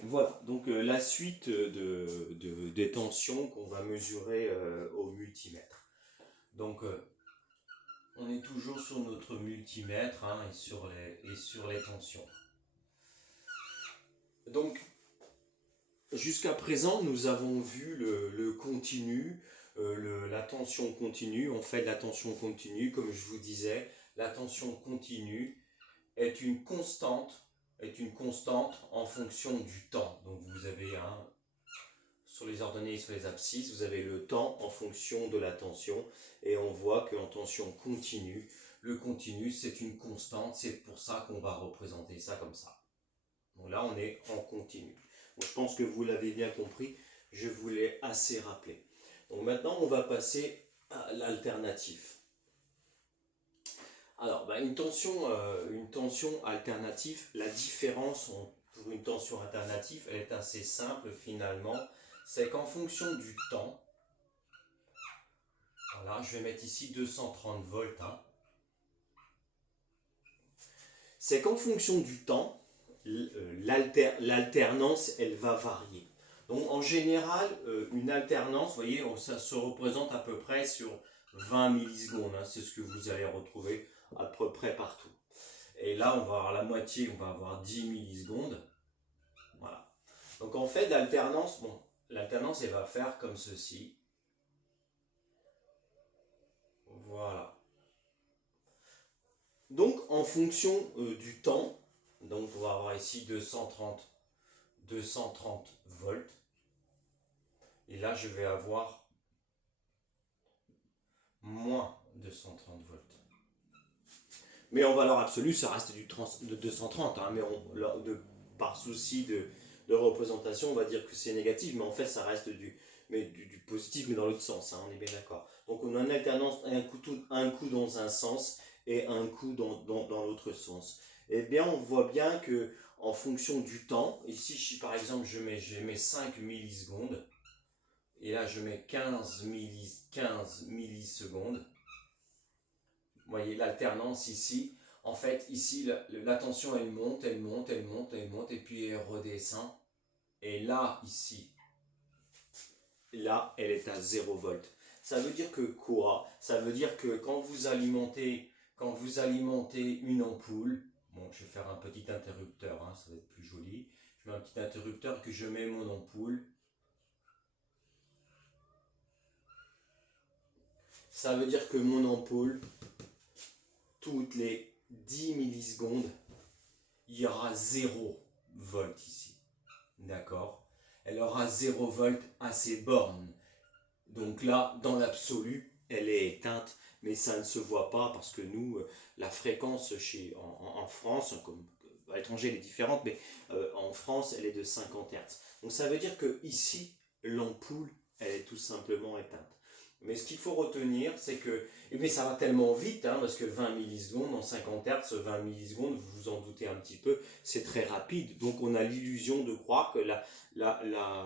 Voilà, donc la suite des tensions qu'on va mesurer au multimètre. Donc on est toujours sur notre multimètre hein, et sur les tensions. Donc jusqu'à présent, nous avons vu le continu, la tension continue. On fait de la tension continue, comme je vous disais, la tension continue est est une constante en fonction du temps. Donc vous avez sur les ordonnées et sur les abscisses, vous avez le temps en fonction de la tension. Et on voit qu'en tension continue, le continu c'est une constante, c'est pour ça qu'on va représenter ça comme ça. Donc là on est en continu. Donc, je pense que vous l'avez bien compris, je vous l'ai assez rappelé. Donc maintenant on va passer à l'alternatif. Alors, bah, une tension alternative, la différence pour une tension alternative, elle est assez simple finalement. C'est qu'en fonction du temps, voilà, je vais mettre ici 230 volts. Hein, c'est qu'en fonction du temps, l'alternance, elle va varier. Donc en général, une alternance, vous voyez, ça se représente à peu près sur 20 millisecondes. Hein, c'est ce que vous allez retrouver à peu près partout. Et là, on va avoir la moitié, on va avoir 10 millisecondes. Voilà. Donc en fait, l'alternance, bon, l'alternance, elle va faire comme ceci. Voilà. Donc en fonction du temps, donc on va avoir ici 230 volts. Et là, je vais avoir moins 230 volts. Mais en valeur absolue, ça reste de 230. Hein, mais par souci de représentation, on va dire que c'est négatif. Mais en fait, ça reste du positif, mais dans l'autre sens. Hein, on est bien d'accord. Donc on a une alternance, un coup dans un sens et un coup dans l'autre sens. Eh bien, on voit bien que en fonction du temps, ici, par exemple, je mets 5 millisecondes. Et là, je mets 15 millisecondes. Vous voyez l'alternance ici. En fait, ici, la tension, elle monte, elle monte, elle monte, elle monte, et puis elle redescend. Et là, ici, là, elle est à 0 volts. Ça veut dire que quoi? Ça veut dire que quand vous alimentez une ampoule, bon, je vais faire un petit interrupteur, hein, ça va être plus joli. Je mets un petit interrupteur que je mets mon ampoule. Ça veut dire que mon ampoule, toutes les 10 millisecondes, il y aura 0 volt ici. D'accord? Elle aura 0 volt à ses bornes. Donc là, dans l'absolu, elle est éteinte, mais ça ne se voit pas parce que nous, la fréquence en France, comme à l'étranger elle est différente, mais en France, elle est de 50 Hz. Donc ça veut dire que ici, l'ampoule, elle est tout simplement éteinte. Mais ce qu'il faut retenir, c'est que, mais ça va tellement vite, hein, parce que 20 millisecondes en 50 Hz, 20 millisecondes, vous vous en doutez un petit peu, c'est très rapide. Donc on a l'illusion de croire que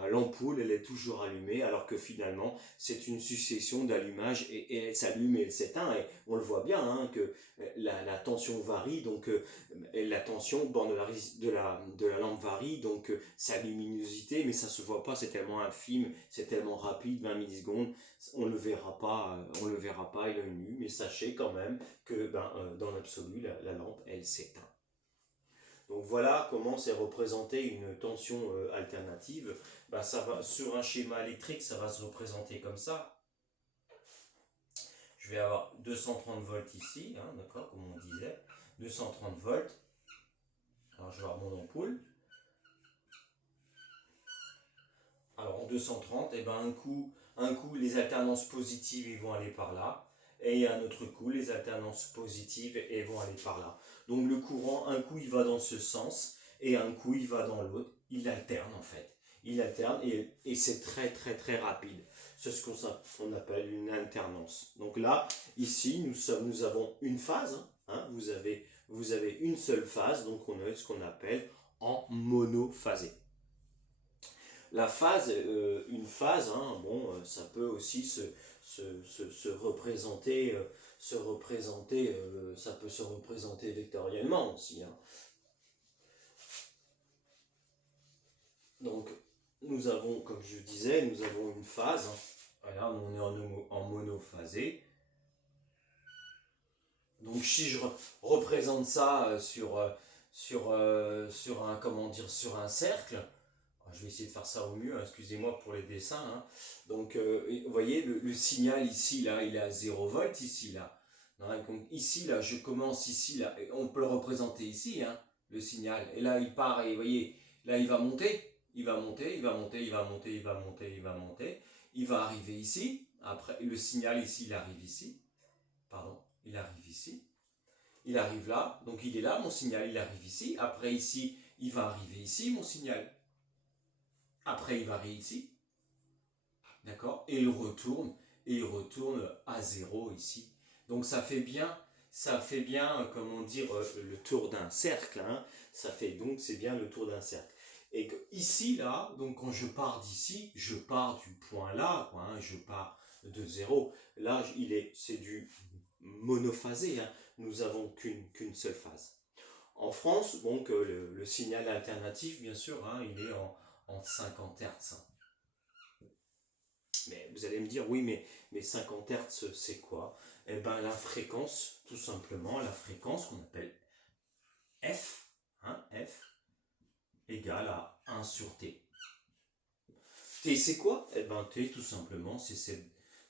l'ampoule, elle est toujours allumée, alors que finalement, c'est une succession d'allumages et elle s'allume et elle s'éteint. Et on le voit bien, hein, que la tension varie, donc la tension borne de la lampe varie, donc sa luminosité, mais ça se voit pas, c'est tellement infime, c'est tellement rapide, 20 millisecondes, on le verra pas à l'œil nu, mais sachez quand même que dans l'absolu, la lampe, elle s'éteint. Donc voilà comment c'est représenté une tension alternative. Ben, ça va, sur un schéma électrique, ça va se représenter comme ça. Je vais avoir 230 volts ici, hein, d'accord, comme on disait. 230 volts. Alors je vais avoir mon ampoule. Alors en 230, et ben un coup les alternances positives ils vont aller par là. Et un autre coup, les alternances positives et vont aller par là. Donc le courant, un coup il va dans ce sens et un coup il va dans l'autre. Il alterne en fait. Il alterne et c'est très très très rapide. C'est ce qu'on appelle une alternance. Donc là, ici, nous avons une phase. Hein, vous avez une seule phase, donc on a ce qu'on appelle en monophasé. La phase, une phase, hein, bon, ça peut aussi se représenter, ça peut se représenter vectoriellement aussi. Hein. Donc, nous avons, comme je disais, nous avons une phase. Voilà, on est en monophasé. Donc, si je représente ça sur un, comment dire, sur un cercle, je vais essayer de faire ça au mieux, hein, excusez-moi pour les dessins, hein. Donc, vous voyez, le signal ici, là, il est à 0 volts, ici, là. Hein, donc, ici, là, je commence ici, là, on peut le représenter ici, hein, le signal. Et là, il part, et vous voyez, là, il va monter, il va monter, il va monter, il va monter, il va monter, il va monter. Il va arriver ici, après, le signal ici, il arrive ici, pardon, il arrive ici. Il arrive là, donc il est là, mon signal, il arrive ici. Après, ici, il va arriver ici, mon signal. Après, il varie ici, d'accord? Et il retourne à 0 ici. Donc ça fait bien, comment dire, le tour d'un cercle, hein. Ça fait donc, c'est bien le tour d'un cercle. Et que ici, là, donc quand je pars d'ici, je pars du point là, quoi, hein, je pars de 0. Là, c'est du monophasé, hein. Nous avons qu'une seule phase. En France, donc, le signal alternatif, bien sûr, hein, il est en 50 Hz. Mais vous allez me dire, oui, mais 50 Hz, c'est quoi? Eh bien, la fréquence, tout simplement, la fréquence qu'on appelle F, hein, F, égale à 1 sur T. T, c'est quoi? Eh bien, T, tout simplement, c'est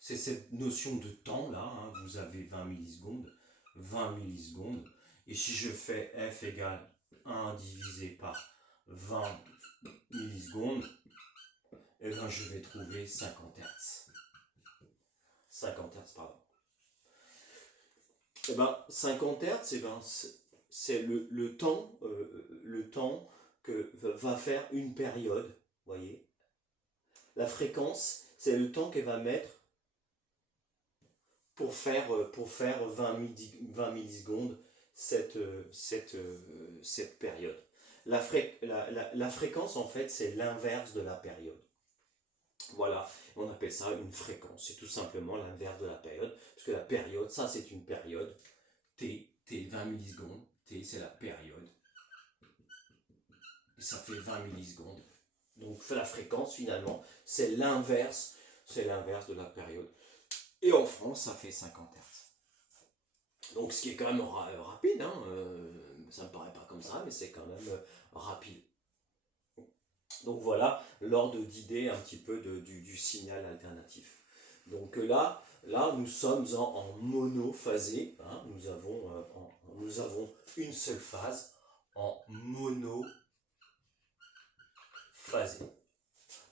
cette notion de temps, là, hein. Vous avez 20 millisecondes, 20 millisecondes. Et si je fais F égale 1 divisé par 20 millisecondes, eh bien, je vais trouver 50 Hz. 50 Hz, pardon. Eh ben, 50 Hz, c'est le temps que va faire une période, voyez. La fréquence, c'est le temps qu'elle va mettre pour faire 20 millisecondes cette période. La fréquence, en fait, c'est l'inverse de la période. Voilà, on appelle ça une fréquence. C'est tout simplement l'inverse de la période. Parce que la période, ça c'est une période. T 20 millisecondes. T c'est la période. Et ça fait 20 millisecondes. Donc la fréquence finalement, c'est l'inverse. C'est l'inverse de la période. Et en France, ça fait 50 Hz. Donc ce qui est quand même rapide. Hein, ça me paraît pas comme ça, mais c'est quand même rapide. Donc voilà l'ordre d'idée un petit peu du signal alternatif. Donc là nous sommes en monophasé, hein, nous avons une seule phase en monophasé.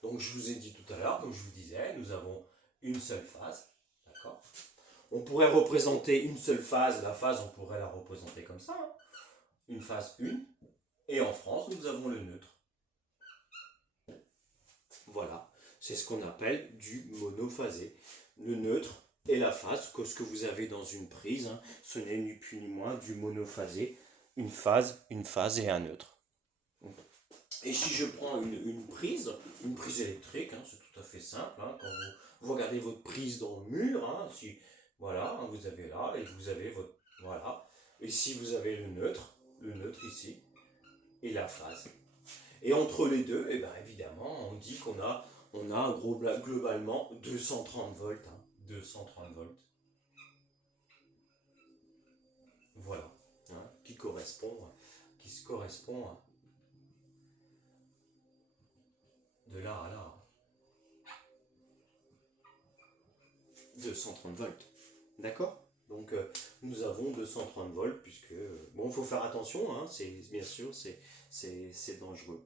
Donc je vous ai dit tout à l'heure, comme je vous disais, nous avons une seule phase, d'accord? On pourrait représenter une seule phase, la phase on pourrait la représenter comme ça, hein, une phase 1, et en France nous avons le neutre. Voilà, c'est ce qu'on appelle du monophasé. Le neutre et la phase, que ce que vous avez dans une prise, hein, ce n'est ni plus ni moins du monophasé, une phase et un neutre. Et si je prends une prise électrique, hein, c'est tout à fait simple, hein, quand vous regardez votre prise dans le mur, hein, voilà, hein, vous avez là, et vous avez votre, voilà, et si vous avez le neutre ici, et la phase. Et entre les deux, eh ben, évidemment, on dit qu'on a globalement 230 volts. Hein, 230 volts. Voilà. Hein, qui se correspond de là à là. 230 volts. D'accord? Donc nous avons 230 volts puisque bon, il faut faire attention, hein, bien sûr c'est dangereux.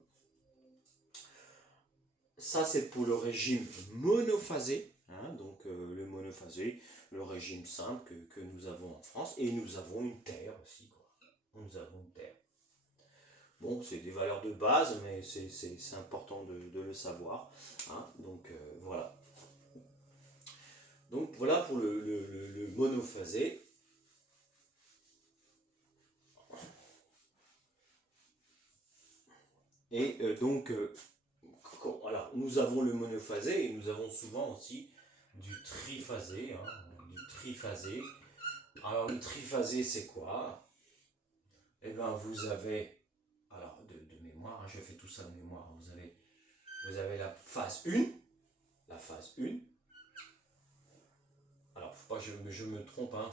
Ça c'est pour le régime monophasé, hein, donc le monophasé, le régime simple que nous avons en France, et nous avons une terre aussi, quoi. Nous avons une terre. Bon, c'est des valeurs de base, mais c'est important de le savoir, hein, donc voilà. Donc voilà pour le monophasé. Et voilà, nous avons le monophasé et nous avons souvent aussi du triphasé. Hein, du triphasé. Alors le triphasé c'est quoi? Eh bien vous avez, alors de mémoire, hein, je fais tout ça de mémoire, vous avez Vous avez la phase 1. La phase 1. Alors, faut pas que je me trompe, hein.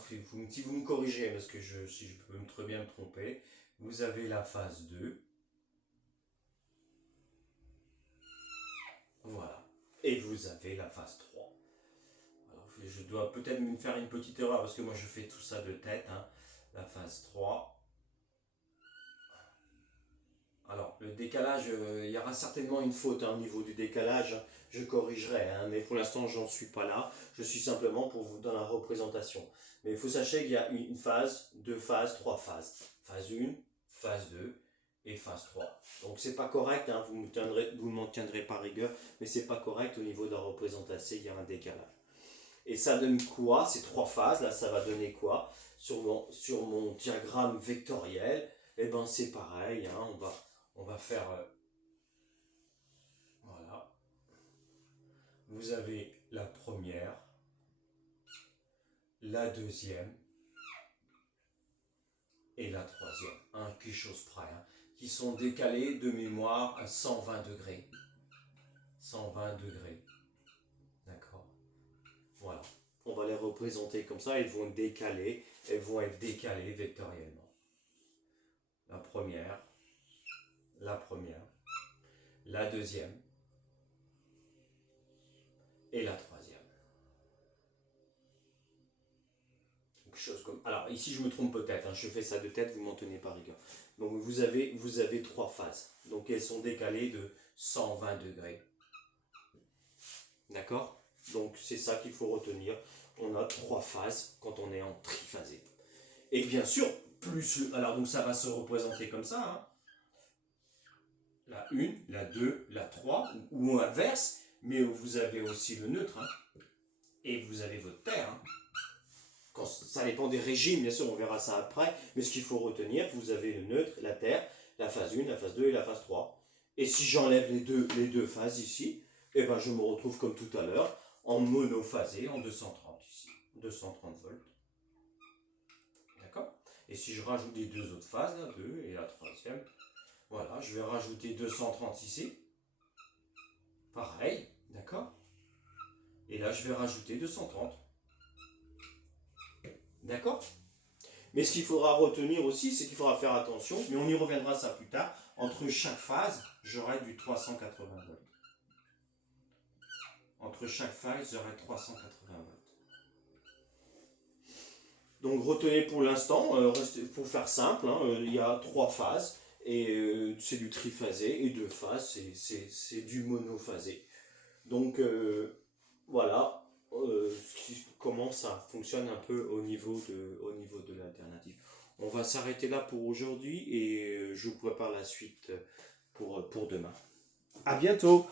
Si vous me corrigez, parce que si je peux très bien me tromper. Vous avez la phase 2. Voilà. Et vous avez la phase 3. Alors, je dois peut-être me faire une petite erreur, parce que moi je fais tout ça de tête, hein. La phase 3. Alors, le décalage, il y aura certainement une faute, hein, au niveau du décalage. Je corrigerai, hein, mais pour l'instant, j'en suis pas là. Je suis simplement pour vous donner la représentation. Mais il faut sachez qu'il y a une phase, deux phases, trois phases. Phase 1, phase 2 et phase 3. Donc, c'est pas correct, hein, vous m'en tiendrez par rigueur, mais c'est pas correct au niveau de la représentation, il y a un décalage. Et ça donne quoi? Ces trois phases, là, ça va donner quoi? Sur mon diagramme vectoriel, eh ben, c'est pareil, hein, on va faire, voilà, vous avez la première, la deuxième et la troisième, hein, quelque chose près, hein, qui sont décalées de mémoire à 120 degrés. 120 degrés, d'accord? Voilà, on va les représenter comme ça, elles vont être décalées vectoriellement. La première, la deuxième et la troisième. Quelque chose comme... Alors ici je me trompe peut-être, hein, je fais ça de tête, vous m'en tenez par rigueur. Donc vous avez trois phases. Donc elles sont décalées de 120 degrés. D'accord? Donc c'est ça qu'il faut retenir. On a trois phases quand on est en triphasé. Et bien sûr, alors donc ça va se représenter comme ça, hein. La 1, la 2, la 3, ou inverse, mais vous avez aussi le neutre, hein. Et vous avez votre terre, hein. Ça dépend des régimes, bien sûr, on verra ça après, mais ce qu'il faut retenir, vous avez le neutre, la terre, la phase 1, la phase 2 et la phase 3. Et si j'enlève les deux phases ici, eh ben je me retrouve comme tout à l'heure, en monophasé, en 230 ici, 230 volts. D'accord? Et si je rajoute les deux autres phases, la 2 et la troisième, voilà, je vais rajouter 230 ici. Pareil, d'accord? Et là, je vais rajouter 230. D'accord? Mais ce qu'il faudra retenir aussi, c'est qu'il faudra faire attention, mais on y reviendra ça plus tard, entre chaque phase, j'aurai du 380 volts. Entre chaque phase, j'aurai 380 volts. Donc retenez pour l'instant, pour faire simple, hein, il y a trois phases, et c'est du triphasé, et deux phases, c'est du monophasé. Donc voilà comment ça fonctionne un peu au niveau de l'alternative. On va s'arrêter là pour aujourd'hui et je vous prépare la suite pour demain. À bientôt!